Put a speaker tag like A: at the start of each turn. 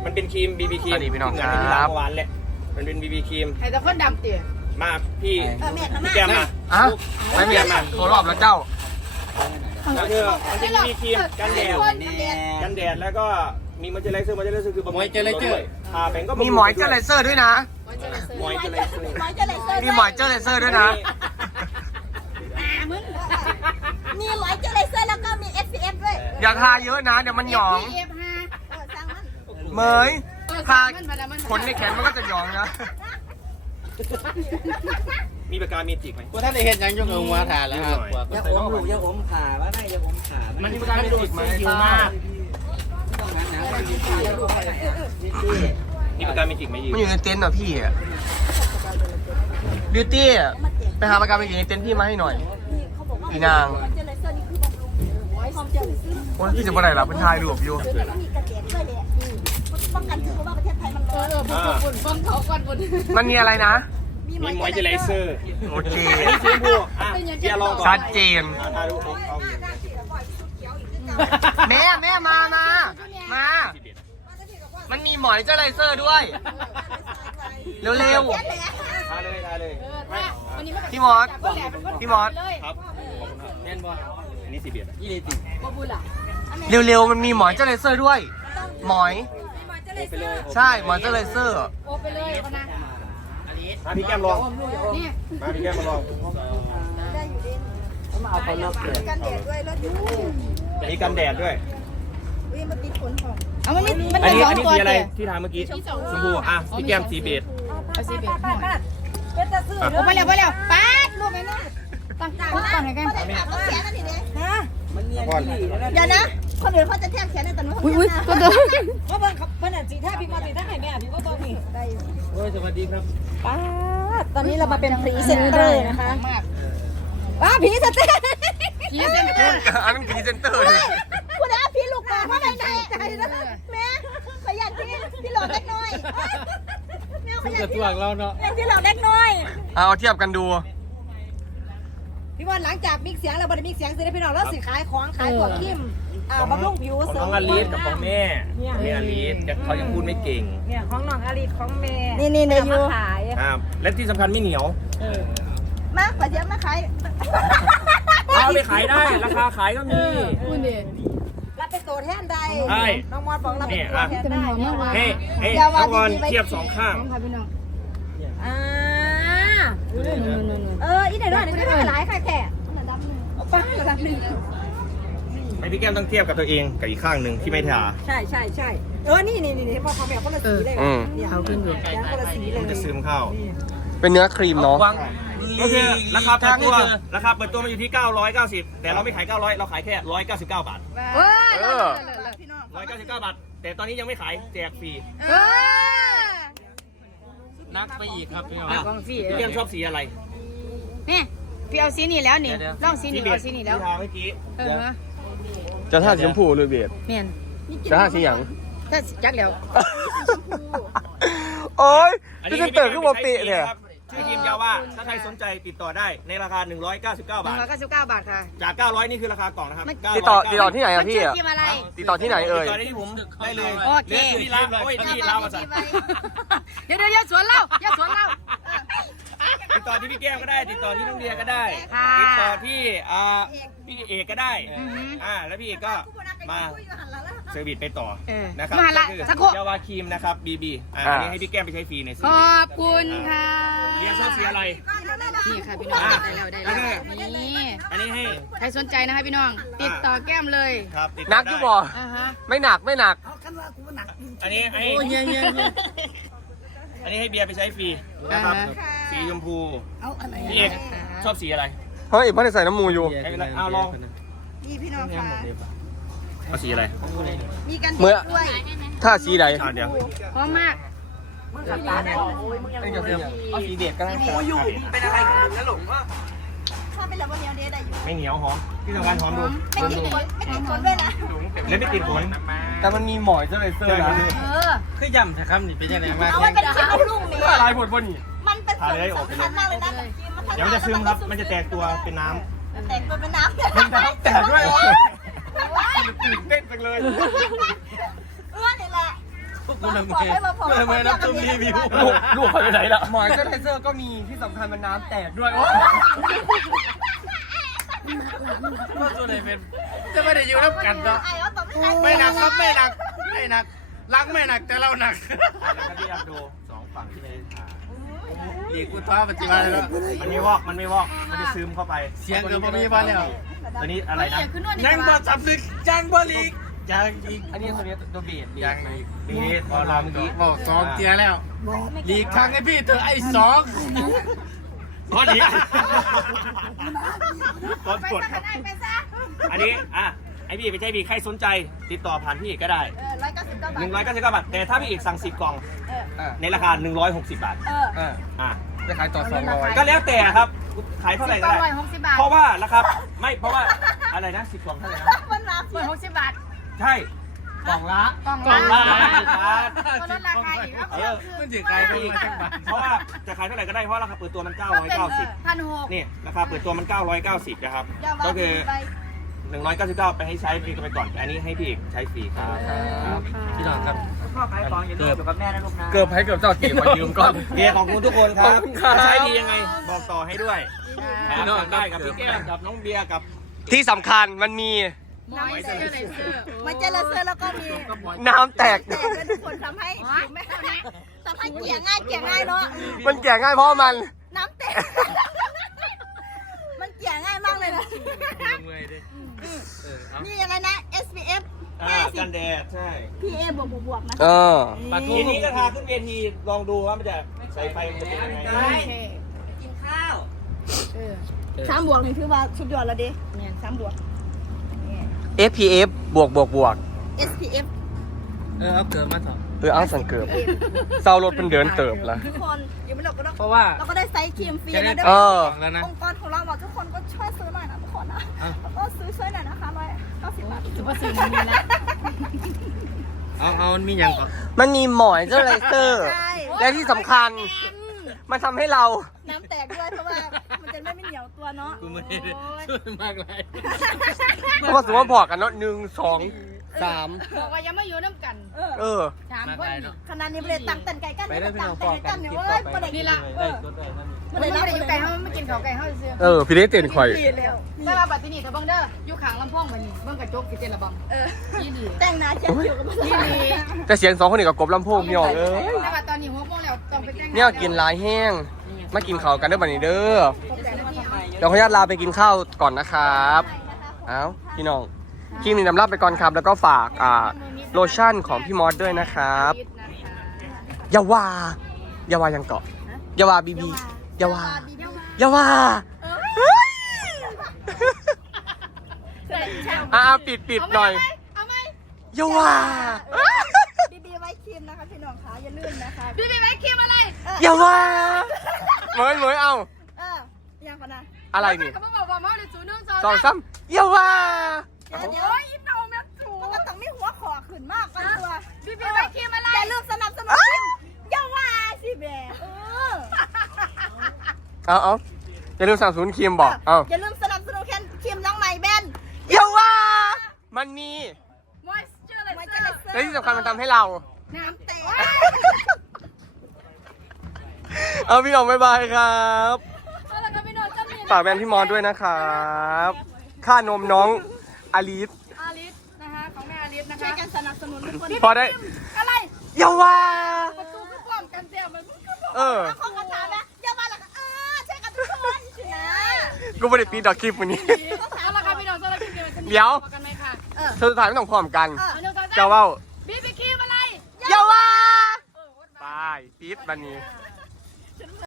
A: มันเป็นครีมบีบีครีม
B: สวัสดีพี่น้อง
A: เหมื
B: ค
A: น
B: รับ
A: ที่ร้านเมื่อวานแหละมันเป็นบีบีครีม
C: ไอ้ตะคนดำเตี๋ย
A: มาพี่แก้มมา
B: อ่ะไม่เปลี่ยนโทรรอบแล้วเจ้า
A: แล้วคือมันเป็นบีบีครีมกันแดดกันแดดแล้วก็มีมอยเจอไรเซอร์คือบำรุงทาแป้งก็
B: มีหมอยเจอร์เลเซอร์ด้วยนะ
A: มอยเจอไรเซอร์
B: มีหมอยเจอร์เลเซอร์ด้วยนะ
D: มีหมอยเจอไรเซอร์แล้วก็มี SPF ด้วย
B: อย่าทาเยอะนะเดี๋ยวมันหยอง
D: สั่งมัน
B: เหมยทาขนในแขนมันก็จะหยองนะ
A: มีปากกาเมจิกไหม
E: กูท่านได้เห็นยังยกเอาหัวถ่านแล้วครับ
F: อย่าอมลูกอย่าอมขาว่าไงอย่าอมขา
A: มันมีปากกาเมจิกไหมหิวมาก
F: ต้องหาหนาไปดีๆแล้วลูกไปนี่สิ
A: มีปากกาเมจิกไหมยื
B: มันอยู่ในเต็นท์เหรอพี่อะบิวตี้ไปหาประกันไปอยู่ในเต็นท์พี่มาให้หน่อย
D: เขาบอกว่า
B: พี่นาง
D: หมอยเจอไรเซอร์นี่คือบำรุงความเจอไรเซอร์
B: โอ้ยพี่จะไปไหนล่ะเป็นชายรูปอยู่
D: แล้วก็มีกระเด็นด้วยเลยป้องกันคือเพราะว่าประเทศไทยมันร้อน
C: บุญฟังเขาก่อนบุญ
B: มันมีอะไรนะ
A: มีมอยเจอไรเซอร์
B: โอเค
A: อันนี้สีชมพูอ่ะเดี๋ยวลองก่อน
B: ชัดเจน
A: ทาดูเอา
B: แม่มามันมีหมอยเจอร์เลเซอร์ด้วย เร็ว
A: ทาเลย
B: ๆพี่มอส
A: ครับแน่นบอลอันนี้สีเบียด
E: ยี่ลิติ
B: เร็วๆมันมีหมอยเจอร์เลเซอร์ด้วย หมอย
A: ไปเลย
B: ใช่หมอยเจอร์เลเซอร์
C: โอไปเลยพนะ
A: มาพี่แก้มลอง
C: นี่
A: มาพี่แก้มมาลอง
D: ได้อยู่ดี
F: มาเอาคนนอกเกิด
D: กันแดดด้วยแล้วอยู่
A: มีกันแดดด้วย
D: วิ่งมาติดขนของ
C: เอามัน
A: อัน
C: เป็น
A: นี้
C: สอง
A: อันนี้
C: ตัว
A: สีอะไร
C: เตี๋ย
A: ที่ทาเมื่อกี้ชมพูอ่ะพี่แก้มสีเบจ
C: เอาสิเบ็ด
D: เป็นตะซื้อ
C: ไปแล้วป๊าดลูกไอ้น้องตั้งก่อนให้กัน
D: เขาแขนนั่นนี่เนี่ยนะ
F: มันเนียนที่ดีแล้ว
D: เดี๋ยวนะคนอื่นเขาจะแทบแขนในแต่หนูเขา
C: อุ้ยก็เดิน
G: ว่าเบิ่งเขาเพิ่นอ่ะสีท่าพี่มาสีท่าไหนแม่พี่ว่าเบิ่งนี่
D: ได้อยู่
E: โอ้ยสวัสดีครับ
G: ป้าดตอนนี้เรามาเป็นพรีเซนเตอร์นะคะ
C: มาก
G: ป้าพรีเซนเตอร์
C: ยี่สิบ
B: อันนั้นพรีเซนเตอร์เลย
D: คุณอาพี่ลูกบอกว่าในใจนะแม่ขยันพี่หลอกเล็กน้อยแม่ข
E: ซึ่ง
D: ยั
E: จะ
D: น
E: ตัวเราเนาะ
D: เป็นพี่หลอกเล็กน้อย
B: เอาเทียบกันดู
G: พี่ว่าหลังจากมิกเสียงเราบ่ได้มิกเสียงสิได้พี่น้องแล้วสิขายของขายพวกคิมบำรุงผิว
A: ของ
G: เสริ
A: น้
G: ม
A: องอลิสกับของแม่อลิสแต่เขายังพูดไม่เก่ง
G: เนี่ยของน้องอลิสของแม่
D: นี่ในยู
G: ขาย
A: ครับและที่สำคัญไม่เหนียว
D: มากกว่าเยอะมาขาย
A: เอาไปขายได้ราคาขายก็มี
C: คุณดิ
G: รับเป็นตัวแทนใด
A: ใช่
G: น้องมอสบอกรับเป็นตัวแทน
C: จะเป็น
G: ได้
C: หอมมากว่า
A: เฮ้น้องบอลเทียบสองข้าง
C: พร้อมค่ะพี่น้อง
G: อ่า
C: นู่น
G: อีไหนด้วยนี่ไม่ได้หลายค่ะแค่ป้าระดับหนึ่ง
A: ให้พี่แก้มต้องเทียบกับตัวเองกับอีกข้างหนึ่งที่ไม่ทา
G: ใช่นี่พอเขาแบบคนละสีเลยเนี่ยเขาขึ้นอยู่ยังคนละสีเลย
A: มันจะซึมเข้า
B: เป็นเนื้อครีมเนาะ
A: ก็คือราคาเปิดตัวมันอยู่ที่ 990 แต่เราไม่ขาย 900 เราขายแค่ 199 บาท
C: เว้ย
D: พี่น้อง
A: 199 บาท แต่ตอนนี้ยังไม่ขายแจกฟรี
E: นักไปอีกครับพี่น้อง
C: กองสี
A: พี่แก้มชอบสีอะไร
C: นี่พี่เอาสีนี่แล้วนี่ลองสีนี่เอาสีนี่แล้ว
A: ที่ทาเมื่อกี้
B: จะท่าสีชมพูหรือเบียด
C: เมียน
B: จะท่าสีหยัง
C: ถ้าจักแล้ว
B: โอ้ยพรีเซนเตอร์คือว่าเปะเนี่ย
A: ชื่อทีมยาว่าถ้าใครสนใจติดต่อได้ในราคา 199 บาท
C: 199 บาทค่ะ
A: จาก 900 นี่คือราคากล่องนะครับ
B: ติดต่อที่ไหน
C: มั
B: อะ
C: น
B: พี่
C: ชื่อ
B: อะ
C: ทีมอะไร
B: ติดต่อที่ไหนเอ่ย
A: ติดต่อได้ที่ผมได้เลย
C: โอเค
A: หรือที่ร้านโอ้ยที่ร้านมาสั่ง
C: เดี๋ยวสวนเราอย่าสวนเรา
A: ติดต่อที่พี่แก้มก็ได้ ติดต่อที่น้องเดียก็ได้
C: ค่ะ
A: ติดต่อที่พี่เอกก็ได้
C: อือฮึ
A: แล้วพี่เอกก็มาเซอร์วิสไปต่อ
C: เออ
A: นะครับ
C: มาละ
A: ก็คือ
C: สักครู่
A: ยาวาครีมนะครับบีบีอันนี้ให้พี่แก้มไปใช้ฟรีใน
C: ขอบคุณค่ะ
A: เรียนชอบสีอะไร
C: นี่ค่ะพี่น้องได้แล้วนี่
A: อันนี้ให้
C: ใครสนใจนะคะพี่น้อง ติดต่อแก้มเลย
A: ครับติดต่อ
B: นัก
A: ได้
B: ทุกบ่
C: อ่าฮะ
B: ไม่หนัก
A: อันนี้ให้
E: โอ้ยเงี้ย
A: อันนี้ให้เบียร์ไปใช้ฟรีนะครับ สีชมพูพี่เอกชอบสีอะไร
B: เฮ้ยพ่อได้ใส่น้ำมูอยู่
D: นี่พี่น้องค่ะ
A: เอาสีอะไร
D: มีกัน
B: เมื่อ
D: ด้วย
B: ท่าสีใด
A: เดี๋ยว
C: พร้อมมาก
B: เอาสีเด็ดก็ได้
D: ถ้าเป็นระเบียงเดียได้อยู่
A: ไม่เหนียวหอมที่สำคัญหอมดู
D: ไม่ติดขนด้วยนะ
A: แล้วไม่ติดขน
B: แต่มันมีหมอยเจอร์เลเซอร์นะ
E: คือย่ำนะครับนี่เป็นยังไงมาก
D: เอาไว้เป็นคลิปเอาลุงนี่
B: อะไรผลพอนี่
D: มันเป็นส่วนสำคัญมากเลยนะ
A: เดี๋ยวมันจะซึมครับ มันจะแตกตัวเป็นน้ำ
D: แต่งตัวเป็นน้ำ
B: แต่ด้วยตื่นเต้นจังเลย
D: อ้วนนี่แหละ
E: กูละเมย์กูละเมย์น้ำซุปรีวิว
A: ลูกเขาอยู่ไหนล่ะ
B: หมอยเจอร์ไทเซอร์ก็มีที่สำคัญมันน้ำแตกด้วย
E: ก็ตัวไหนเป็นจะไม่ได้อยู่น้ำกันเนาะ
D: ไอ้เราตอบไม่ได้
E: ไม่หนักครับไม่หนักไม่หนักรักไม่หนักแต่เราหนัก
A: แล้วก็พี่อยากดูสองฝั่งที่ไม่ได้ถ่าย
E: หลีกกูท้อปัจจุบันแล้ว
A: มันไม่วอกมันจะซึมเข้าไป
E: เสียงเกือบไม่มีบ้านแล้ว
A: ตัวนี้อะไรนะ
E: ยังบ่จับลึกยังบ่หลีกยังอีก
B: อันนี้ตัวนี้ตัวเบียด
E: ยังอีก
A: ดีพอเราเมื่อกี้
E: บอกสองเตียแล้วหลีกทางให้พี่เธอไอ้สอง
A: พอดีตอน
D: ไป
A: กด
D: ซะ
A: ครับ
D: ได้ไปซะ
A: อันนี้ไอพี่ไม่ใช่พี่ใครสนใจติดต่อผ่านพี่เอกก็ได้
D: 199 บาท
A: 199 บาทแต่ถ้าพี่เอกสั่ง10 กล่องในราคา160 บาท
B: จะขายต่อ200
A: ก็แล้วแต่ครับขายเท่าไหร่ก็ได้
C: 160 บาท
A: เพราะว่าราคาไม่เพราะว่าอะไรนะ10 กล่องเท่าไหร่นะ
D: มันรับ
C: 160 บาท
A: ใช่
B: กล่องละ
C: กล่องละ
A: 160 บาท
C: ก็ลดราคาอีกครับ
E: มันจะไกลไปอีก
A: เพราะว่าจะขายเท่าไหร่ก็ได้เพราะราคาเปิดตัวมัน
C: ก็เป็น
A: 990
C: 1,600
A: นี่ราคาเปิดตัวมัน 990 นะครับ
D: อย่าว่า
A: ก็คือ
D: ไป
A: 199 ไปให้ใช้พี่เอกไปก่อนแต่อันนี้ให้พี่เอกใช้ฟรีครับ
E: พี่น้องครับ
F: พ่อขายของอย่าลืมอยู่กับแม่นะลูกนะ
B: เกือบให้เกือบเจ้าตีขอยืมก่อน
A: เกียร์ของคุณทุกคนครับ
B: ขอบคุณครับ
A: ใช้ดียังไง บอกต่อให้ด้วยครับสั่งได้กับพี่แก้มกับน้องเบียร์กับ
B: ที่สำคัญมันมี
C: มอยเจอร์เลเซอร์
D: มาเจลเซอร์แล้วก็มี
B: น้ำแตก
D: แต่เป็นทุกคนทำให้เกลี่ยง่ายเนาะ
B: มันแก่ง่ายเพราะมัน
D: น้ำแตกมันเกลี่ยง่ายมากเลยนะนี่อะไรนะ SPF
A: กันแดดใช่
D: PA บวกนะ
B: เออ
A: ทีนี้ก็ทาขึ้นเวทีลองดูว่ามันจะใส่ไฟมันจะเป็นยังไง
F: กินข้าว
D: 3 บวกนี่ถือว่าสุดยอดแล้วดิเนี่ย3 บวก
B: FPF บวก
D: SPF
E: เอาเกิดมาถอด
B: เอาสังเกิบเศร้ารถเป็นเดินเติบละ
D: ทุกคนอยู่ไม่หลบก็ต้อง
E: เพราะว่า
D: เราก็ได้ไซส์ครีมฟรี
E: จะได้
D: นะ
B: เออ
E: แล้วนะ
D: องค์กรของเราบอกทุกคนก็ช่วยซื้อหน่อยนะทุกคนนะแล้วก็ซื้อช่วยหน่อยนะคะ190 บาท
C: ซุปเปอร์ซีมันมีแล้ว
E: เอามันมีอย่างก่อน
B: มันมีหมอยเจอร์ไลเซอร์
D: ใช่
B: และที่สำคัญ มันทำให้เรา
D: น้ำแตกด้วยเพราะว่ามันจะไม่เหนียวตัวเนาะ
E: กูไม่ได้ช่วยมากเลย
B: เพราะว่าสมมติว่าบอกกันเนาะ1 2 3
C: บอกว่ายังไม่อยู่น้ำกัน
B: เออ
C: 3 คนนี่
D: ขนาดนี้ไม่ได้ตั้งเต้นไก่กันไม่ได้ตั้งเต้นไก่กันเนี่ยเว้ยไม่ได้
C: นี่ละ
D: ไม่
C: มัน
D: ได้
C: ไม่
D: รับ
C: ได้อยู่ไก่เขาไม่กินเขาไก่เขาซื้อ
B: เออ พี่ได้เต้นข่อย
C: แต่ว่าบัตรนี่ถ้าบังเด้ออยู่ข้างลำโพงบัดนี้เบิ่งกระจกสิเต้นละบังยี่ดี
D: แต่งหน้าเชียวกับมัน
C: ยี่ดี
B: แต่เสียง2คนนี้กับกบลำโพงพี่น้องเอ้ย
C: แต่ว่าตอนนี้หัวโมงแล้วต้องไปแต่ง
B: เนี่ยกินหลายแห้ง มากินข้าวกันเด้อบัดนี้เด้อ เดี๋ยวขออนุญาตลาไปกินข้าวก่อนนะครับ เอ้าพี่น้องครีมนี้นำลาไปก่อนครับ แล้วก็ฝากโลชั่นของพี่มอสด้วยนะครับอยาวายังเกาะอยาวาบีบีอยาวาปิดหน่อย
C: เอาไหม
B: อยาวา
D: บีไว้ครีมนะคะพี่น้องคะอย่าลืมนะคะ
C: พี่ไปไว้ครีมอะไร
B: อยาวาเหมยเอา
D: ยังก่อนนะ
B: อะไรนี่
C: เขาบอกว่ามาในศูนย์1
B: 2
C: 2
B: 3อยาวา
D: เดี๋ยว
C: โอ้ยอินโนแม่ถู
D: มันก็ต้องมีหัวขอขึ้นมากกันตัว
C: พี่ไปไว้ครีมอะไร
D: อย่าลืมสนับสนุนครีมอย่าว่าสิแม่
B: เอาอย่าลืมสั่งศูนย์ครีมบอกเอา
D: อย่าลืมสนับสนุนครีมน้องใหม่แบน
B: อยาวามันมี
C: มอยเจอร์เล
D: มัน
C: เซ
D: จะ
C: อ
D: ได้
C: ร์
D: เสื้อ
B: และที่สำคัญมันทำให้เรา
D: น้ำแตก
B: เอาพี่น้องบ๊ายบายครับ
C: แล้วก็พี่โน้ตจะมี
B: ฝากแบรนด์พี่มอสด้วยนะครับค่านมน้องอลิส
C: อาลิสนะคะของแม่อาลิสนะ
D: ช่ว
C: คะ
D: ยกันสนับสนุนทุกคน
B: พอได้
C: อะไร
B: อยาวา
C: ประตูคือพร้อมกันเสียมันก็บอก
B: เออ
D: ข้อกระถาไหมอย่ามาแล้วก็ช่วยกันทุกคนนะ
B: กูไม่ได้ปีดอกคลิปวันนี้
C: เอาละค่ะพี่น้องสำหรับคลิปนี้
B: เดี๋ยว
C: กันไหมค่ะ
B: สุดท้ายไม่ต้องพร้อมกัน
C: เอาหนึ่งสองสาม
B: เจ้าเว้า
C: บีบีครีมอะไร
B: อยาวาไปปีดวันนี้